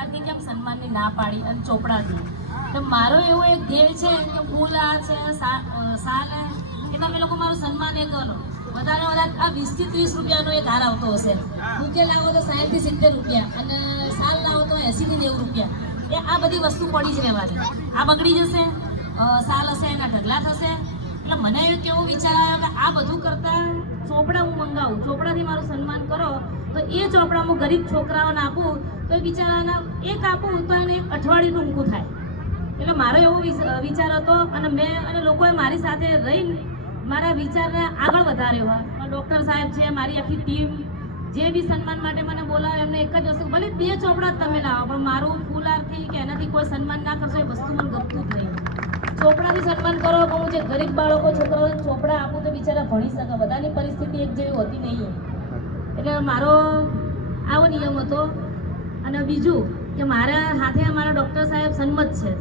ફૂલહારથી કેમ સન્માનની ના પાડી અને ચોપડાથી. તો મારો એવો એક ધ્યેય છે કે ફૂલહાર છે, સાલ એ તમે લોકો મારું સન્માન એ કરો. વધારે વધારે આ 20 થી 30 રૂપિયાનો એક હાર આવતો હશે. બુકે લાવો તો 60 થી 70 રૂપિયા અને સાલ લાવો તો 80 થી 90 રૂપિયા. એ આ બધી વસ્તુ પડી જ રહેવાની. આ બગડી જશે, સાલ હશે એના ઢગલા થશે. એટલે મને કેવો વિચાર આવ્યો કે આ બધું કરતાં ચોપડા હું મંગાવું, ચોપડાથી મારું સન્માન કરો તો એ ચોપડા હું ગરીબ છોકરાઓને આપું તો એ બિચારાના એક આપું તો એને એક અઠવાડિયું ટૂંકું થાય. એટલે મારો એવો વિચાર હતો અને મેં અને લોકોએ મારી સાથે રહીને મારા વિચારને આગળ વધાર્યો. ડૉક્ટર સાહેબ છે, મારી આખી ટીમ જે બી સન્માન માટે મને બોલાવે એમને એક જ વસ્તુ, ભલે 2 ચોપડા તમે લાવો પણ મારું ફૂલહારથી કે એનાથી કોઈ સન્માન ના કરશો એ વસ્તુ મને ગમતું જ નહીં. ચોપડાથી સન્માન કરો કે હું જે ગરીબ બાળકો છોકરાઓને ચોપડા આપું તો બિચારા ભણી શકે. બધાની પરિસ્થિતિ એક જેવી હોતી નહીં. એટલે મારો આવો નિયમ હતો. અને બીજું કે મારા હાથે મારા ડૉક્ટર સાહેબ સન્મત છે.